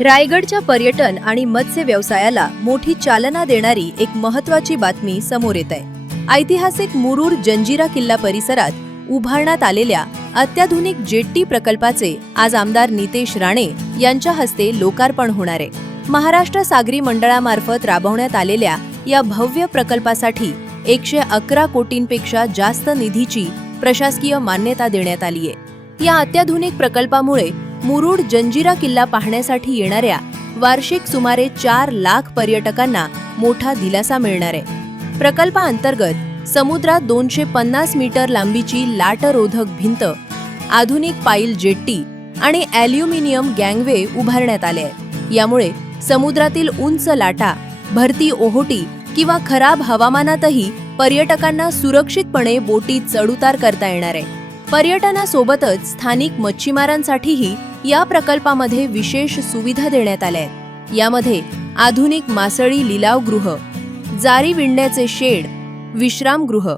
रायगडच्या पर्यटन आणि मत्स्य व्यवसायाला मोठी चालना देणारी एक महत्त्वाची बातमी समोर येत आहे। ऐतिहासिक मुरुड जंजिरा किल्ला परिसरात उभारण्यात आलेल्या अत्याधुनिक जेट्टी प्रकल्पाचे आज आमदार नितेश राणे यांच्या हस्ते लोकार्पण होणार आहे। महाराष्ट्र सागरी मंडळामार्फत राबवण्यात आलेल्या या भव्य प्रकल्पासाठी 111 कोटींपेक्षा जास्त निधीची प्रशासकीय मान्यता देण्यात आली आहे। या अत्याधुनिक प्रकल्पामुळे मुरुड जंजिरा किल्ला पाहण्यासाठी येणाऱ्या वार्षिक सुमारे 4 लाख पर्यटकांना मोठा दिलासा मिळणार आहे। प्रकल्पाअंतर्गत समुद्रात 250 मीटर लांबीची लाटरोधक भिंत, आधुनिक पाईल जेट्टी आणि ॲल्युमिनियम गँगवे उभारण्यात आले आहे। यामुळे समुद्रातील उंच लाटा, भरती ओहोटी किंवा खराब हवामानातही पर्यटकांना सुरक्षितपणे बोटीत चढउतार करता येणार आहे। पर्यटनासोबतच स्थानिक मच्छीमारांसाठीही या प्रकल्पामध्ये विशेष सुविधा देण्यात आल्या आहेत। यामध्ये आधुनिक मासळी लिलावगृह, जारी विणण्याचे शेड, विश्रामगृह,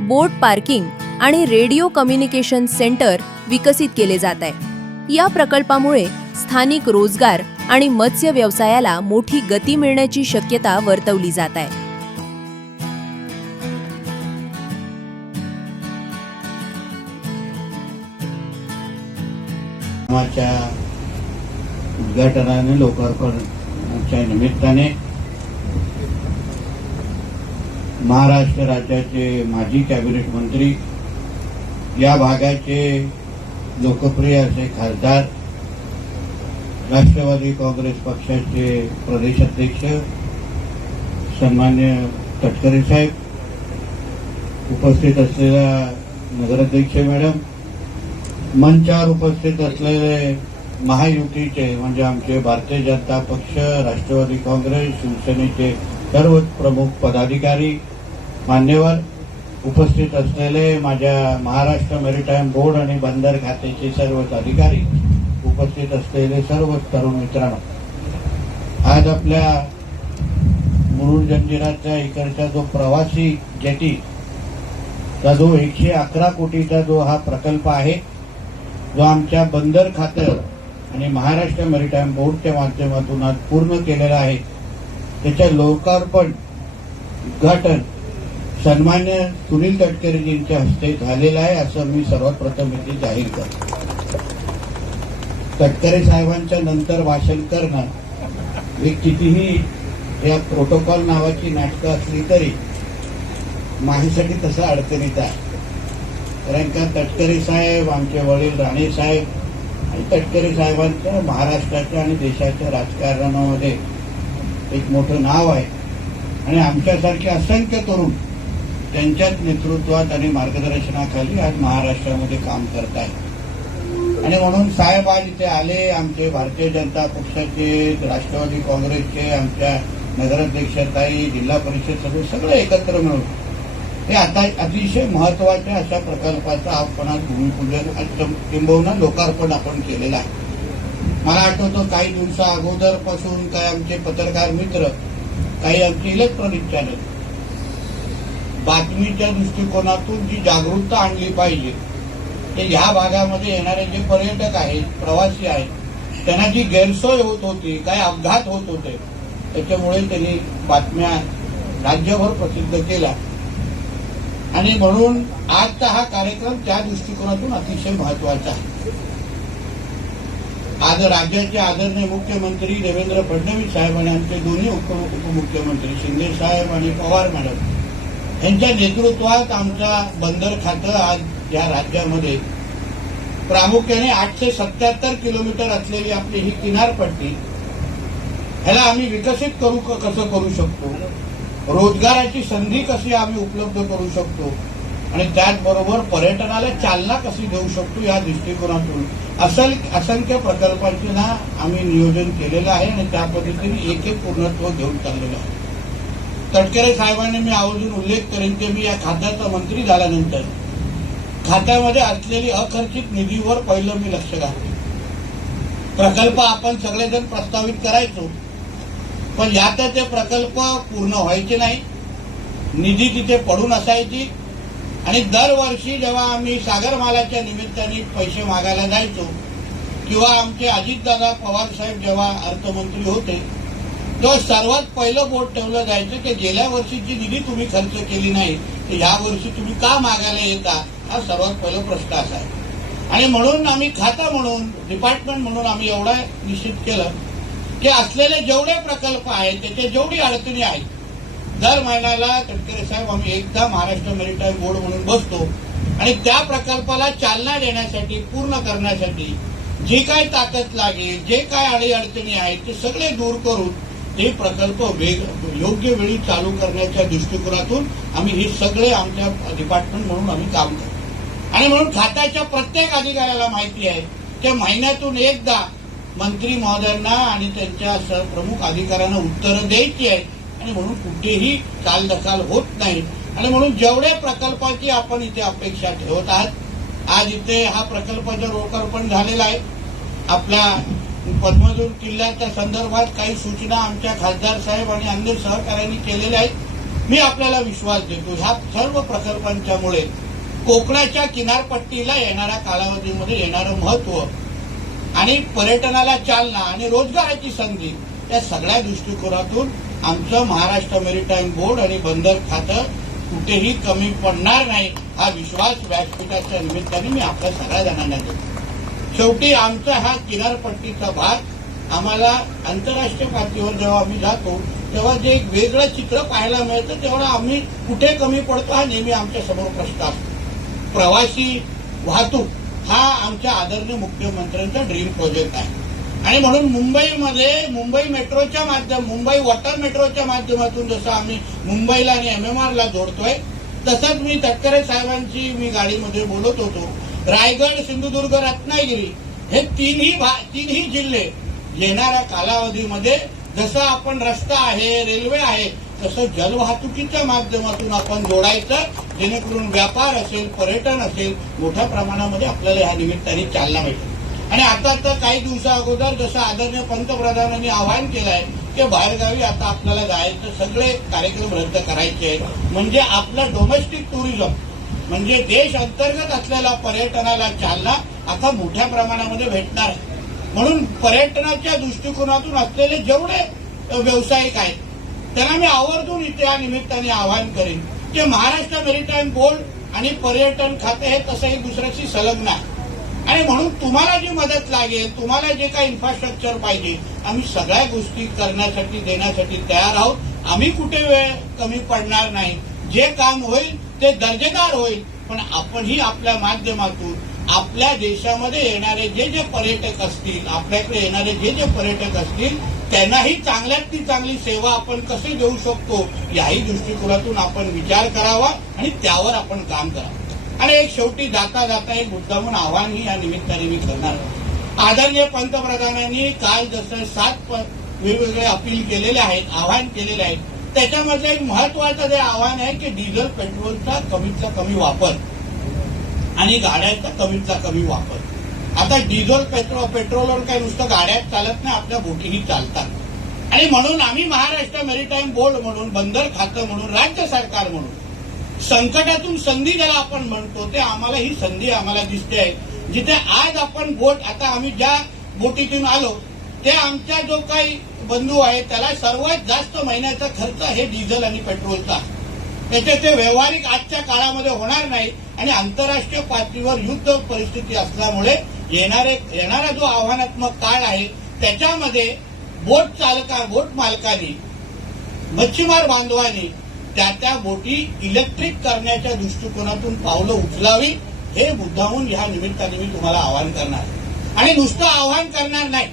बोट पार्किंग आणि रेडिओ कम्युनिकेशन सेंटर विकसित केले जात आहे। या प्रकल्पामुळे स्थानिक रोजगार आणि मत्स्य व्यवसायाला मोठी गती मिळण्याची शक्यता वर्तवली जात आहे। उद्घाटनाने लोकार्पणाच्या निमित्ताने महाराष्ट्र राज्याचे माजी कॅबिनेट मंत्री, या भागाचे लोकप्रिय असे खासदार, राष्ट्रवादी काँग्रेस पक्षाचे प्रदेशाध्यक्ष सन्मान्य तटकरे साहेब, उपस्थित असलेल्या नगराध्यक्ष मॅडम, मंचावर उपस्थित असलेले महायुतीचे म्हणजे आमचे भारतीय जनता पक्ष, राष्ट्रवादी काँग्रेस, शिवसेनेचे सर्व प्रमुख पदाधिकारी, मान्यवर, उपस्थित असलेले माझ्या महाराष्ट्र मेरीटाईम बोर्ड आणि बंदर खात्याचे सर्व अधिकारी, उपस्थित असलेले सर्व तरुण मित्रांनो, आज आपल्या मुरुड जंजिराच्या इकडचा जो प्रवासी जेटीचा जो 111 कोटीचा जो हा प्रकल्प आहे, जो आमच्या बंदर खातं आणि महाराष्ट्र मेरीटाईम बोर्डच्या माध्यमातून आज पूर्ण केलेला आहे, त्याच्या लोकार्पण उद्घाटन सन्मान्य सुनील तटकरेजींच्या हस्ते झालेलं आहे, असं मी सर्वात प्रथम इथे जाहीर करतो। तटकरे साहेबांच्या नंतर भाषण करणं हे कितीही या प्रोटोकॉल नावाची नाटकं असली तरी माझ्यासाठी तसं अडचणीत आहे। कारण का तटकरे साहेब, आमचे वडील राणे साहेब आणि तटकरे साहेबांचं महाराष्ट्राच्या आणि देशाच्या राजकारणामध्ये एक मोठं नाव आहे आणि आमच्यासारखे असंख्य तरुण त्यांच्याच नेतृत्वात आणि मार्गदर्शनाखाली आज महाराष्ट्रामध्ये काम करत आहेत। आणि म्हणून साहेब आज इथे आले, आमचे भारतीय जनता पक्षाचे, राष्ट्रवादी काँग्रेसचे, आमच्या नगराध्यक्षताई, जिल्हा परिषद सदस्य सगळे एकत्र मिळून हे आता अतिशय महत्वाच्या अशा प्रकल्पाचं आपण आज भूमिपूजन किंबहुना लोकार्पण आपण केलेलं आहे। मला आठवतं काही दिवसा अगोदरपासून काही आमचे पत्रकार मित्र, काही आमचे इलेक्ट्रॉनिक चॅनल बातमीच्या दृष्टिकोनातून जी जागरूकता आणली पाहिजे, ते ह्या भागामध्ये येणारे जे पर्यटक आहेत, प्रवासी आहेत, त्यांना जी गैरसोय होत होती, काही अपघात होत होते, त्याच्यामुळे त्यांनी बातम्या राज्यभर प्रसिद्ध केला आणि म्हणून आजचा हा कार्यक्रम त्या दृष्टिकोनातून अतिशय महत्वाचा आहे। आज राज्याचे आदरणीय मुख्यमंत्री देवेंद्र फडणवीस साहेब आणि आमचे दोन्ही उपमुख्यमंत्री शिंदे साहेब आणि पवार मॅडम यांच्या नेतृत्वात आमचा बंदर खातं आज या राज्यामध्ये प्रामुख्याने 877 किलोमीटर असलेली आपली ही किनारपट्टी, ह्याला आम्ही विकसित कसं करू शकतो, रोजगाराची संधी कशी आम्ही उपलब्ध करू शकतो आणि त्याचबरोबर पर्यटनाला चालना कशी देऊ शकतो, या दृष्टिकोनातून असंख्य प्रकल्पांचे ना आम्ही नियोजन केलेलं आहे आणि त्या पद्धतीने एक एक पूर्णत्व घेऊन चाललेलं आहे। तटकरे साहेबांनी मी आवर्जून उल्लेख करेन की मी या खात्याचा मंत्री झाल्यानंतर खात्यामध्ये असलेली अखर्चित निधीवर पहिलं मी लक्ष घातले। प्रकल्प आपण सगळेजण प्रस्तावित करायचो, पण यात ते प्रकल्प पूर्ण व्हायचे नाही, निधी तिथे पडून असायची आणि दरवर्षी जेव्हा आम्ही सागरमालाच्या निमित्ताने पैसे मागायला जायचो किंवा आमचे अजितदादा पवार साहेब जेव्हा अर्थमंत्री होते तेव्हा सर्वात पहिलं बोट ठेवलं जायचं की गेल्या वर्षीची निधी तुम्ही खर्च केली नाही तर या वर्षी तुम्ही का मागायला येता, हा सर्वात पहिला प्रश्न असा आहे. आणि म्हणून आम्ही खाता म्हणून डिपार्टमेंट म्हणून आम्ही एवढा निश्चित केलं की असलेले जेवढे प्रकल्प आहेत त्याच्या जेवढी अडचणी आहेत दर महिन्याला तटकरे साहेब आम्ही एकदा महाराष्ट्र मेरीटाईम बोर्ड म्हणून बसतो आणि त्या प्रकल्पाला चालना देण्यासाठी पूर्ण करण्यासाठी जी काय ताकद लागेल, जे काय अडीअडचणी आहेत ते सगळे दूर करून ते प्रकल्प योग्य वेळी चालू करण्याच्या दृष्टिकोनातून आम्ही हे सगळे आमच्या डिपार्टमेंट म्हणून आम्ही काम करतो. आणि म्हणून खात्याच्या प्रत्येक अधिकाऱ्याला माहिती आहे की महिन्यातून एकदा मंत्री महोदयांना आणि त्यांच्या प्रमुख अधिकाऱ्यांना उत्तरं द्यायची आहेत आणि म्हणून कुठेही चालढकल होत नाही. आणि म्हणून जेवढे प्रकल्पाची आपण इथे अपेक्षा ठेवत आहात, आज इथे हा प्रकल्पाचं लोकार्पण झालेला आहे. आपल्या पद्मदुर्ग किल्ल्याच्या संदर्भात काही सूचना आमच्या खासदार साहेब आणि अन्य सहकाऱ्यांनी केलेल्या आहेत. मी आपल्याला विश्वास देतो ह्या सर्व प्रकल्पांच्यामुळे कोकणाच्या किनारपट्टीला येणाऱ्या कालावधीमध्ये येणारं महत्व आणि पर्यटनाला चालना आणि रोजगाराची संधी या सगळ्या दृष्टिकोनातून आमचं महाराष्ट्र मेरीटाईम बोर्ड आणि बंदर खातं कुठेही कमी पडणार नाही हा विश्वास व्यासपीठाच्या निमित्ताने मी आपल्या सगळ्या जणांना देतो. शेवटी आमचा हा किनारपट्टीचा भाग आम्हाला आंतरराष्ट्रीय पातळीवर जेव्हा आम्ही जातो तेव्हा जे एक वेगळं चित्र पाहायला मिळतं तेवढं आम्ही कुठे कमी पडतो हा नेहमी आमच्या समोर प्रश्न असतो. प्रवासी वाहतूक हा आमच्या आदरणीय मुख्यमंत्र्यांचा ड्रीम प्रोजेक्ट आहे आणि म्हणून मुंबईमध्ये मुंबई वॉटर मेट्रोच्या माध्यमातून जसं आम्ही मुंबईला आणि MMRला जोडतोय तसंच मी तटकरे साहेबांची मी गाडीमध्ये बोलत होतो. रायगड, सिंधुदुर्ग, रत्नागिरी हे तीनही जिल्हे येणाऱ्या कालावधीमध्ये जसं आपण रस्ता आहे, रेल्वे आहे तसं जलवाहतुकीच्या माध्यमातून आपण जोडायचं जेणेकरून व्यापार असेल, पर्यटन असेल मोठ्या प्रमाणामध्ये आपल्याला ह्या निमित्ताने चालना मिळेल. आणि आता तर काही दिवसा अगोदर जसं आदरणीय पंतप्रधानांनी आवाहन केलं आहे की बाहेरगावी आता आपल्याला जायचं सगळे कार्यक्रम रद्द करायचे आहेत. म्हणजे आपलं डोमेस्टिक टुरिझम म्हणजे देश अंतर्गत असलेल्या पर्यटनाला चालना आता मोठ्या प्रमाणामध्ये भेटणार आहे. म्हणून पर्यटनाच्या दृष्टिकोनातून असलेले जेवढे व्यावसायिक आहेत त्यांना मी आवर्जून इथे या निमित्ताने आवाहन करेन की महाराष्ट्र मेरीटाईम बोर्ड आणि पर्यटन खाते हे तसंही दुसऱ्याशी संलग्न आहे. आणि म्हणून तुम्हाला जी मदत लागेल, तुम्हाला जे काही इन्फ्रास्ट्रक्चर पाहिजे आम्ही सगळ्या गोष्टी करण्यासाठी देण्यासाठी तयार आहोत. आम्ही कुठे वेळ कमी पडणार नाही. जे काम होईल ते दर्जेदार होईल. पण आपणही आपल्या माध्यमातून आपल्या देशामध्ये येणारे जे पर्यटक असतील, आपल्याकडे येणारे जे पर्यटक असतील त्यांनाही चांगल्यातली चांगली सेवा आपण कशी देऊ शकतो याही दृष्टिकोनातून आपण विचार करावा आणि त्यावर आपण काम करावं. आणि एक शेवटी जाता जाता एक मुद्दामून आव्हानही या निमित्ताने मी करणार. आदरणीय पंतप्रधानांनी काल जसं 7 वेगवेगळे अपील केलेले आहेत, आवाहन केलेले आहेत त्याच्यामध्ये एक महत्वाचं जे आव्हान आहे की डिझेल पेट्रोलचा कमीतला कमी वापर आणि गाड्यांचा कमीतला कमी वापर. आता डिझेल पेट्रोलवर काही नुसतं गाड्यात चालत नाही, आपल्या बोटीही चालतात. आणि म्हणून आम्ही महाराष्ट्र मेरीटाईम बोर्ड म्हणून, बंदर खातं म्हणून, राज्य सरकार म्हणून संकटातून संधी ज्याला आपण म्हणतो ते आम्हाला ही संधी आम्हाला दिसते आहे. जिथे आज आपण बोट आता आम्ही ज्या बोटीतून आलो ते आमच्या जो काही बंधू आहे त्याला सर्वात जास्त महिन्याचा खर्च हे डिझेल आणि पेट्रोलचा. त्याचे ते व्यावहारिक आजच्या काळामध्ये होणार नाही आणि आंतरराष्ट्रीय पातळीवर युद्ध परिस्थिती असल्यामुळे येणारा जो आव्हानात्मक काळ आहे त्याच्यामध्ये बोट मालकांनी, मच्छीमार बांधवांनी त्या बोटी इलेक्ट्रिक करण्याच्या दृष्टिकोनातून पावलं उचलावी हे मुद्दामून ह्या निमित्ताने मी तुम्हाला आवाहन करणार. आणि नुसतं आवाहन करणार नाही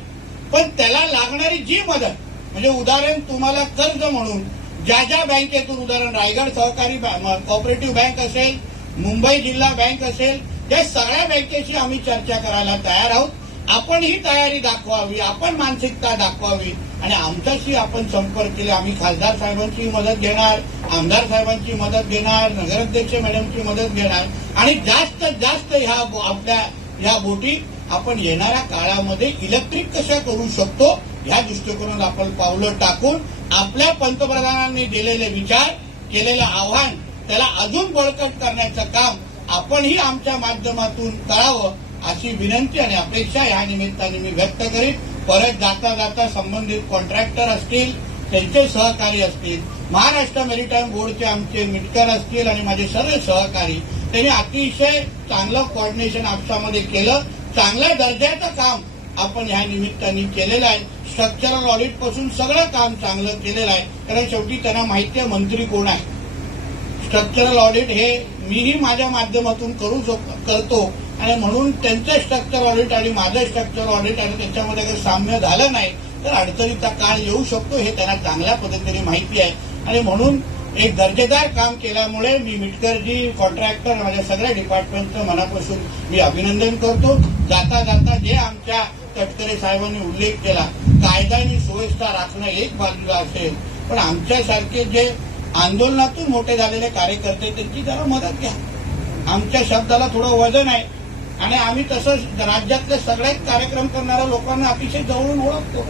पण त्याला लागणारी जी मदत म्हणजे उदाहरण तुम्हाला कर्ज म्हणून ज्या बँकेतून उदाहरण रायगड सहकारी कोऑपरेटिव्ह बँक असेल, मुंबई जिल्हा बँक असेल या सगळ्या बँकेशी आम्ही चर्चा करायला तयार आहोत. आपण ही तयारी दाखवावी, आपण मानसिकता दाखवावी आणि आमच्याशी आपण संपर्क केले. आम्ही खासदार साहेबांची मदत घेणार, आमदार साहेबांची मदत घेणार, नगराध्यक्ष मॅडमची मदत घेणार आणि जास्तीत जास्त ह्या बोटी आपण येणाऱ्या काळामध्ये इलेक्ट्रिक कशा करू शकतो ह्या दृष्टिकोनात आपण पावलं टाकून आपल्या पंतप्रधानांनी दिलेले विचार, केलेलं आव्हान त्याला अजून बळकट करण्याचं काम आपणही आमच्या माध्यमातून करावं अशी विनंती आणि अपेक्षा या निमित्ताने मी व्यक्त करीन. परत जाता जाता संबंधित कॉन्ट्रॅक्टर असतील, त्यांचे सहकारी असतील, महाराष्ट्र मेरीटाईम बोर्डचे आमचे मिटकर असतील आणि माझे सर्व सहकारी, त्यांनी अतिशय चांगलं कोऑर्डिनेशन आपसामध्ये केलं. चांगल्या दर्जाचं काम आपण ह्या निमित्ताने केलेलं आहे. स्ट्रक्चरल ऑडिट पासून सगळं काम चांगलं केलेलं आहे. कारण शेवटी त्यांना माहिती आहे मंत्री कोण आहे. स्ट्रक्चरल ऑडिट हे मीही माझ्या माध्यमातून करतो आणि म्हणून त्यांचं स्ट्रक्चर ऑडिट आणि माझं स्ट्रक्चर ऑडिट आणि त्याच्यामध्ये जर साम्य झालं नाही तर अडचणीचा काळ येऊ शकतो हे त्यांना चांगल्या पद्धतीने माहिती आहे. आणि म्हणून एक दर्जेदार काम केल्यामुळे मी मिटकरजी, कॉन्ट्रॅक्टर, माझ्या सगळ्या डिपार्टमेंटचं मनापासून मी अभिनंदन करतो. जाता जाता जे आमच्या तटकरे साहेबांनी उल्लेख केला, कायदा आणि सुव्यवस्था राखणं एक बाजूला असेल, पण आमच्यासारखे जे आंदोलनातून मोठे झालेले कार्यकर्ते त्यांची जरा मदत घ्या. आमच्या शब्दाला थोडं वजन आहे आणि आम्ही तसंच राज्यातले सगळेच कार्यक्रम करणाऱ्या लोकांना अतिशय जवळून ओळखतो.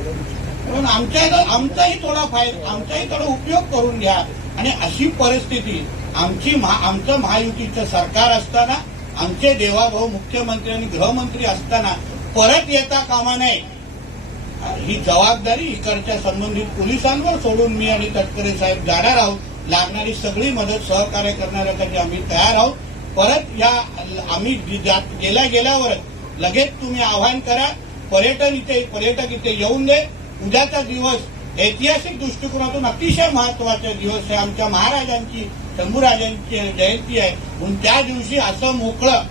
म्हणून आमचाही थोडा उपयोग करून घ्या. आणि अशी परिस्थिती आमचं महायुतीचं सरकार असताना, आमचे देवाभाऊ मुख्यमंत्री आणि गृहमंत्री असताना परत येता कामा नये. ही जबाबदारी इकडच्या संबंधित पोलिसांवर सोडून मी आणि तटकरे साहेब जाणार आहोत. लागणारी सगळी मदत सहकार्य करण्यासाठी आम्ही तयार आहोत. परत या आम्ही गेल्यावरच लगेच तुम्ही आवाहन करा, पर्यटक इथे येऊन दे. उद्याचा दिवस ऐतिहासिक दृष्टिकोनातून अतिशय महत्वाचा दिवस आहे. आमच्या महाराजांची, शंभूराजांची जयंती आहे. म्हणून त्या दिवशी असं मोकळं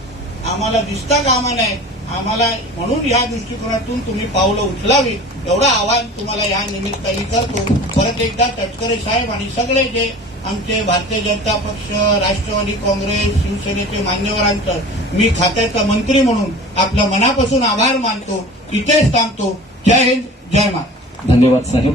आम्हाला दिसता कामा नये. आम्हाला म्हणून या दृष्टिकोनातून तुम्ही पावलं उचलावी एवढं आवाहन तुम्हाला या निमित्ताने करतो. परत एकदा तटकरे साहेब आणि सगळे जे आमचे भारतीय जनता पक्ष, राष्ट्रवादी काँग्रेस, शिवसेनेचे मान्यवरांचं मी खात्याचा मंत्री म्हणून आपल्या मनापासून आभार मानतो. इथेच थांबतो. जय हिंद, जय महाराष्ट्र. धन्यवाद साहेब.